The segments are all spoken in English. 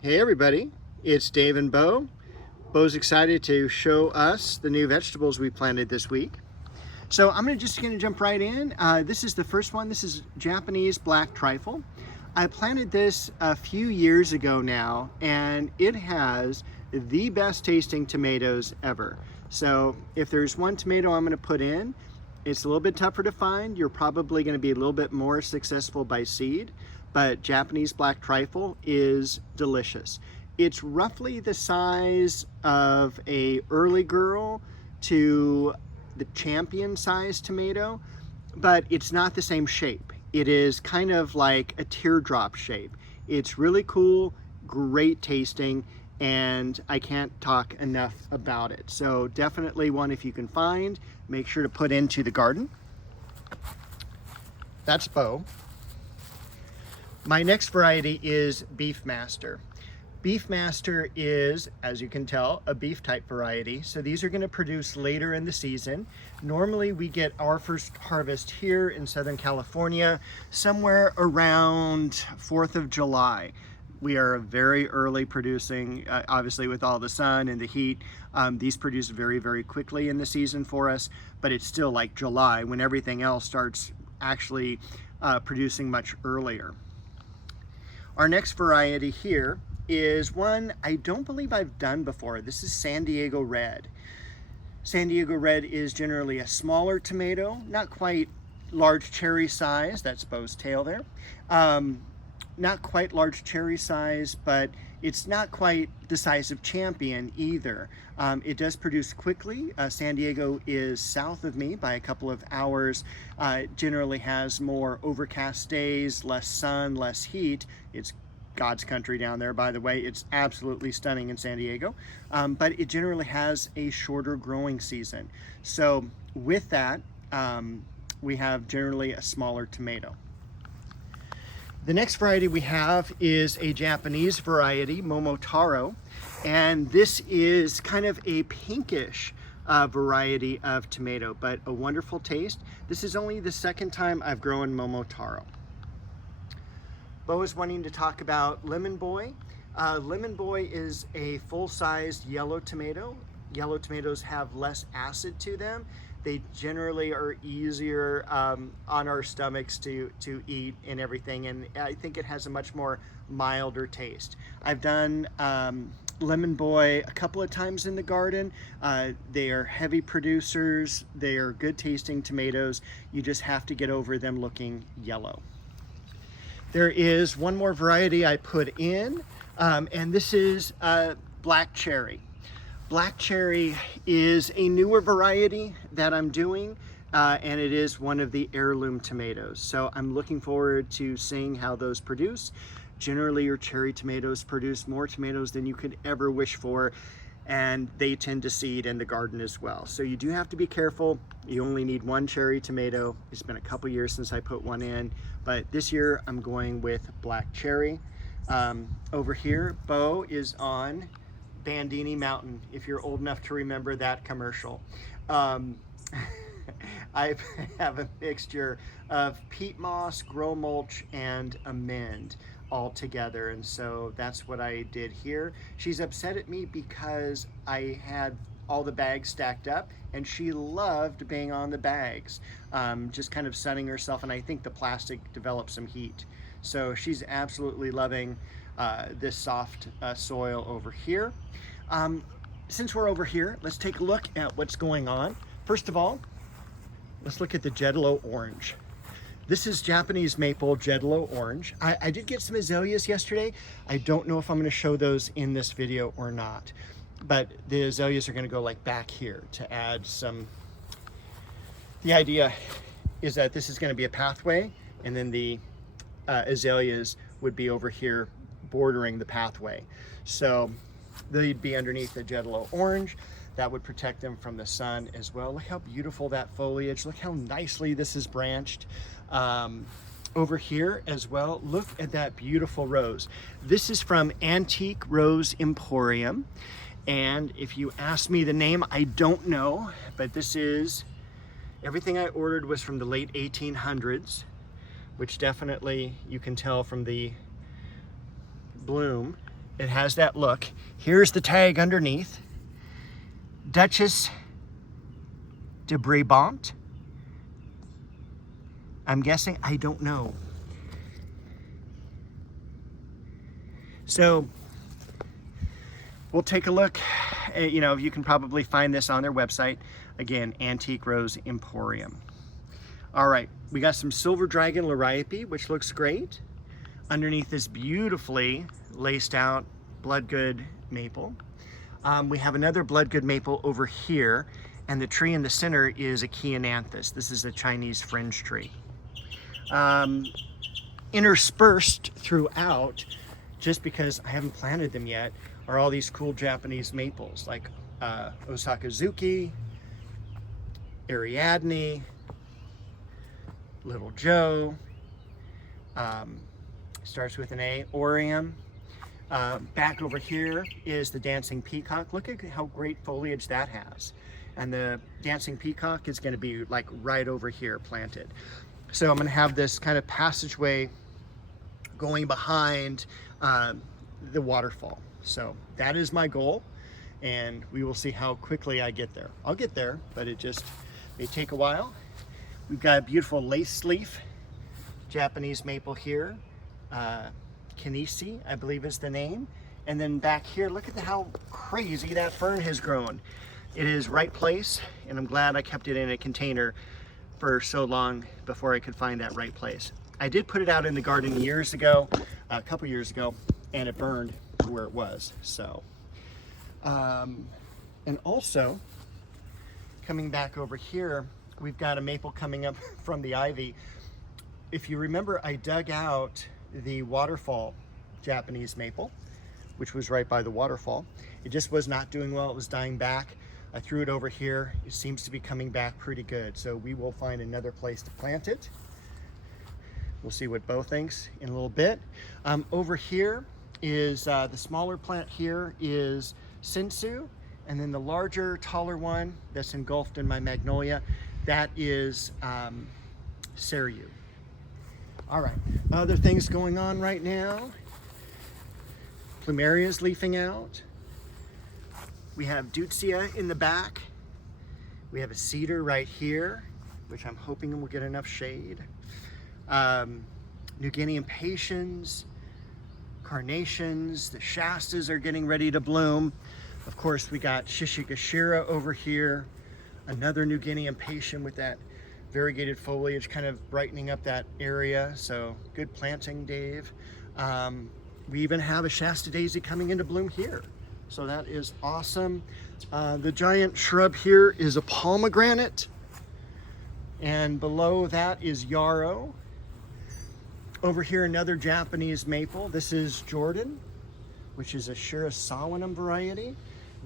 Hey everybody, it's Dave and Bo. Bo's excited to show us the new vegetables we planted this week. So I'm just gonna jump right in. This is the first one. This is Japanese black trifle. I planted this a few years ago now, and it has the best tasting tomatoes ever. So if there's one tomato I'm gonna put in, it's a little bit tougher to find. You're probably gonna be a little bit more successful by seed, but Japanese black trifle is delicious. It's roughly the size of a early girl to the champion size tomato, but it's not the same shape. It is kind of like a teardrop shape. It's really cool, great tasting, and I can't talk enough about it. So definitely one if you can find, make sure to put into the garden. That's Bo. My next variety is Beefmaster. Beefmaster is, as you can tell, a beef type variety. So these are going to produce later in the season. Normally we get our first harvest here in Southern California somewhere around 4th of July. We are very early producing, obviously with all the sun and the heat. These produce very, very quickly in the season for us, but it's still like July when everything else starts actually producing much earlier. Our next variety here is one I don't believe I've done before. This is San Diego Red. San Diego Red is generally a smaller tomato, not quite large cherry size. That's Bo's tail there. Not quite large cherry size, but it's not quite the size of Champion either. It does produce quickly. San Diego is south of me by a couple of hours. It generally has more overcast days, less sun, less heat. It's God's country down there, by the way. It's absolutely stunning in San Diego, but it generally has a shorter growing season. So with that, we have generally a smaller tomato. The next variety we have is a Japanese variety, Momotaro, and this is kind of a pinkish variety of tomato, but a wonderful taste. This is only the second time I've grown Momotaro. Bo is wanting to talk about Lemon Boy. Lemon Boy is a full-sized yellow tomato. Yellow tomatoes have less acid to them. They generally are easier on our stomachs to eat and everything, and I think it has a much more milder taste. I've done Lemon Boy a couple of times in the garden. They are heavy producers. They are good tasting tomatoes. You just have to get over them looking yellow. There is one more variety I put in, and this is Black Cherry. Black Cherry is a newer variety that I'm doing, and it is one of the heirloom tomatoes. So I'm looking forward to seeing how those produce. Generally, your cherry tomatoes produce more tomatoes than you could ever wish for, and they tend to seed in the garden as well. So you do have to be careful. You only need one cherry tomato. It's been a couple years since I put one in, but this year I'm going with Black Cherry. Over here, Bo is on Bandini Mountain, if you're old enough to remember that commercial. I have a mixture of peat moss, grow mulch, and amend all together, and so that's what I did here. She's upset at me because I had all the bags stacked up, and she loved being on the bags, just kind of sunning herself, and I think the plastic developed some heat. So she's absolutely loving this soft soil over here. Since we're over here, let's take a look at what's going on. First of all, let's look at the Jedalo Orange. This is Japanese maple Jedalo Orange. I did get some azaleas yesterday. I don't know if I'm going to show those in this video or not, but the azaleas are going to go like back here to add some. The idea is that this is going to be a pathway, and then the azaleas would be over here bordering the pathway. So they'd be underneath the Jedalo Orange. That would protect them from the sun as well. Look how beautiful that foliage. Look how nicely this is branched. Over here as well, look at that beautiful rose. This is from Antique Rose Emporium. And if you ask me the name, I don't know, but this is, everything I ordered was from the late 1800s, which definitely you can tell from the bloom. it has that look. Here's the tag underneath. Duchess de Brabant. I'm guessing, I don't know. So we'll take a look. You know, you can probably find this on their website. Again, Antique Rose Emporium. All right, we got some Silver Dragon Liriope, which looks great. Underneath this beautifully laced out Bloodgood maple. We have another Bloodgood maple over here, and the tree in the center is a Chiananthus. This is a Chinese fringe tree. Interspersed throughout, just because I haven't planted them yet, are all these cool Japanese maples like Osakazuki, Ariadne, Little Joe, starts with an A, Orium. Back over here is the Dancing Peacock. Look at how great foliage that has. And the Dancing Peacock is going to be like right over here planted. So I'm going to have this kind of passageway going behind the waterfall. So that is my goal, and we will see how quickly I get there. I'll get there, but it just may take a while. We've got a beautiful lace leaf Japanese maple here. Kinesi, I believe is the name. And then back here, look at how crazy that fern has grown. It is right place, and I'm glad I kept it in a container for so long before I could find that right place. I did put it out in the garden years ago, a couple years ago, and it burned where it was. So, and also coming back over here, we've got a maple coming up from the ivy. If you remember, I dug out the waterfall Japanese maple, which was right by the waterfall. It just was not doing well. It was dying back. I threw it over here. It seems to be coming back pretty good. So we will find another place to plant it. We'll see what Bo thinks in a little bit. Over here is the smaller plant here is Sensu, and then the larger, taller one that's engulfed in my magnolia, that is Seryu. All right, other things going on right now. Plumeria's leafing out. We have Deutzia in the back. We have a cedar right here, which I'm hoping will get enough shade. New Guinea impatiens, carnations, the Shastas are getting ready to bloom. Of course, we got Shishigashira over here, another New Guinea impatient with that variegated foliage kind of brightening up that area. So good planting, Dave. We even have a Shasta daisy coming into bloom here. So that is awesome. The giant shrub here is a pomegranate. And below that is yarrow. Over here, another Japanese maple. This is Jordan, which is a Shirasawanum variety.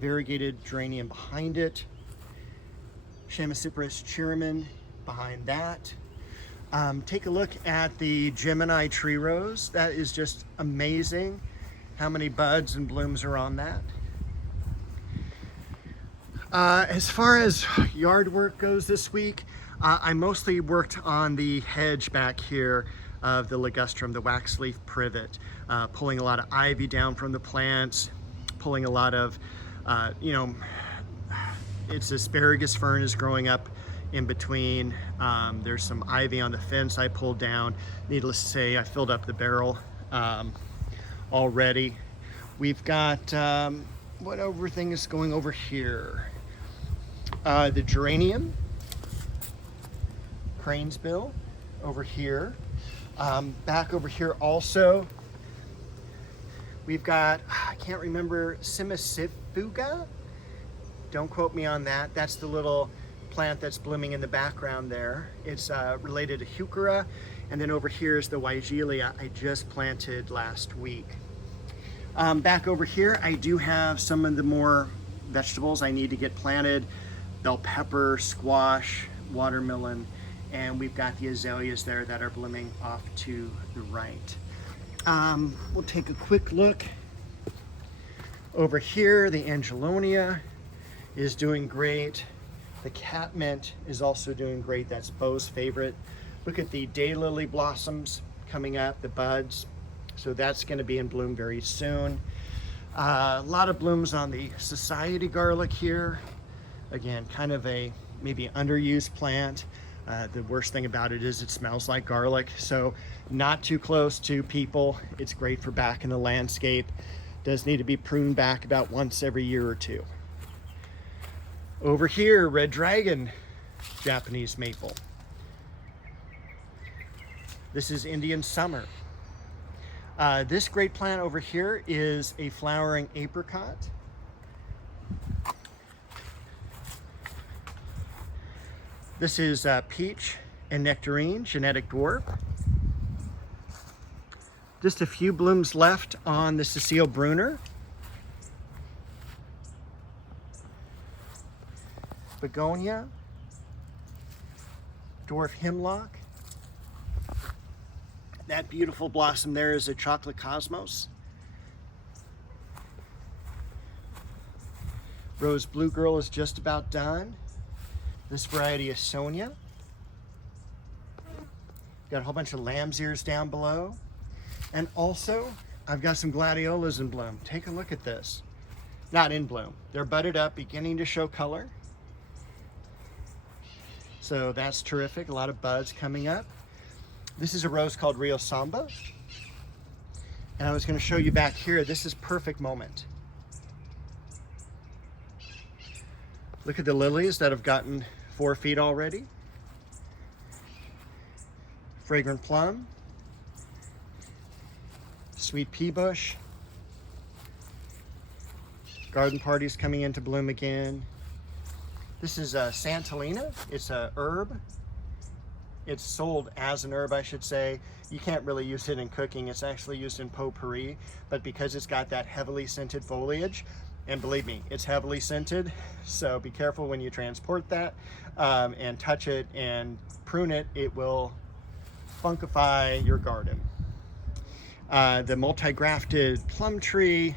Variegated geranium behind it. Chamaecyparis chiramen behind that. Take a look at the Gemini tree rose. That is just amazing how many buds and blooms are on that. As far as yard work goes this week, I mostly worked on the hedge back here of the ligustrum, the wax leaf privet, pulling a lot of ivy down from the plants, pulling a lot of, it's asparagus fern is growing up in between. There's some ivy on the fence I pulled down. Needless to say, I filled up the barrel already. We've got, what other thing is going over here? The geranium, cranesbill over here. Back over here also, we've got, I can't remember, Simicifuga? Don't quote me on that. That's the little plant that's blooming in the background there. It's related to Heuchera. And then over here is the Weigelia I just planted last week. Back over here, I do have some of the more vegetables I need to get planted. Bell pepper, squash, watermelon, and we've got the azaleas there that are blooming off to the right. We'll take a quick look. Over here, the Angelonia is doing great. The catmint is also doing great. That's Bo's favorite. Look at the daylily blossoms coming up, the buds. So that's going to be in bloom very soon. A lot of blooms on the society garlic here. Again, kind of a maybe underused plant. The worst thing about it is it smells like garlic, so not too close to people. It's great for back in the landscape. Does need to be pruned back about once every year or two. Over here, red dragon Japanese maple. This is Indian summer. This great plant over here is a flowering apricot. This is peach and nectarine, genetic dwarf. Just a few blooms left on the Cecile Brunner. Begonia, dwarf hemlock. That beautiful blossom there is a chocolate cosmos. Rose blue girl is just about done. This variety is Sonia. Got a whole bunch of lamb's ears down below. And also, I've got some gladiolas in bloom. Take a look at this. Not in bloom. They're budded up, beginning to show color. So that's terrific. A lot of buds coming up. This is a rose called Rio Samba. And I was going to show you back here. This is perfect moment. Look at the lilies that have gotten 4 feet already. Fragrant plum. Sweet pea bush. Garden parties coming into bloom again. This is Santolina. It's a herb. It's sold as an herb, I should say. You can't really use it in cooking. It's actually used in potpourri, but because it's got that heavily scented foliage, and believe me, it's heavily scented, so be careful when you transport that and touch it and prune it. It will funkify your garden. The multi-grafted plum tree.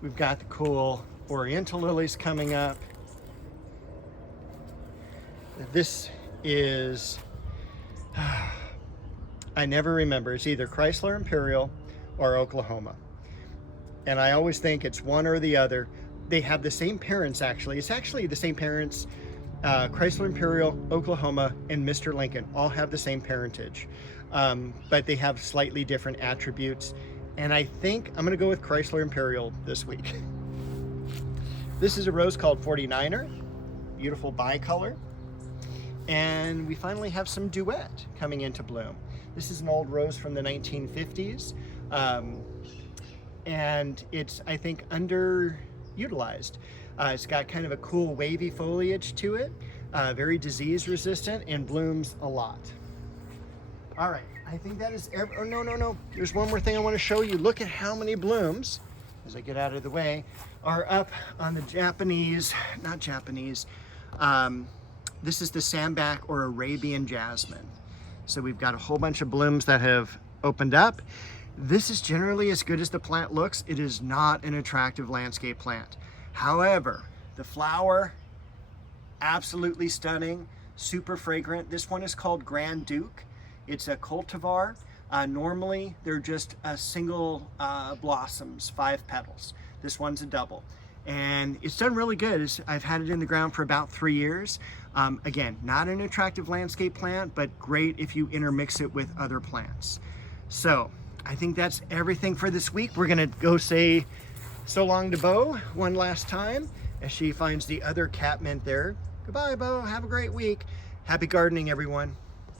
We've got the cool oriental lilies coming up. This is, I never remember, it's either Chrysler Imperial or Oklahoma. And I always think it's one or the other. They have the same parents, actually. It's actually the same parents. Chrysler Imperial, Oklahoma, and Mr. Lincoln all have the same parentage. But they have slightly different attributes. And I think I'm gonna go with Chrysler Imperial this week. This is a rose called 49er, beautiful bicolor. And we finally have some duet coming into bloom. This is an old rose from the 1950s. And it's, I think, underutilized. It's got kind of a cool wavy foliage to it, very disease resistant, and blooms a lot. All right, I think that is oh, no. There's one more thing I want to show you. Look at how many blooms, as I get out of the way, are up on the not Japanese, this is the sambac or Arabian jasmine. So we've got a whole bunch of blooms that have opened up. This is generally as good as the plant looks. It is not an attractive landscape plant. However, the flower, absolutely stunning, super fragrant. This one is called Grand Duke. It's a cultivar. Normally, they're just a single blossoms, 5 petals. This one's a double. And it's done really good. I've had it in the ground for about 3 years. Again, not an attractive landscape plant, but great if you intermix it with other plants. So I think that's everything for this week. We're gonna go say so long to Bo one last time as she finds the other catmint there. Goodbye, Bo. Have a great week. Happy gardening, everyone.